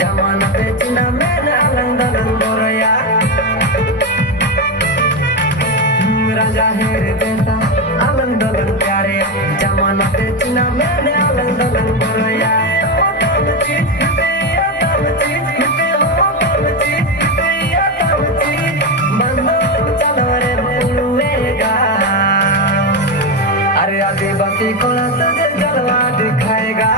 जमाना पे चिंदा मैंने अलग दलंग बोरया राजा है रे देता अलग दलंग प्यारे जमाना पे चिंदा मैंने अलग दलंग बोरया अरे आदिवासी कोला तुझे जलवा दिखाएगा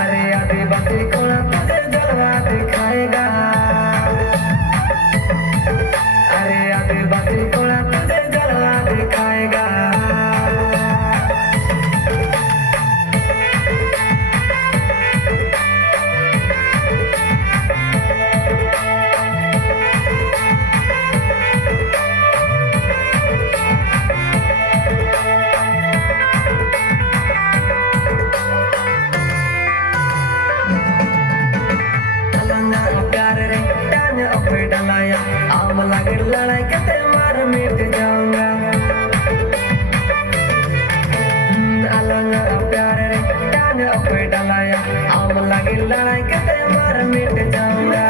अरे आदिवासी कोला तुझे जलवा दिखाएगा अरे आदिवासी कोला तुझे जलवा दिखाएगा डलाया आम लगे लड़ाई के मार मिट जाऊंगा अलंग प्यार रे टांग पे डलाया आम लगे लड़ाई के मार मिट जाऊंगा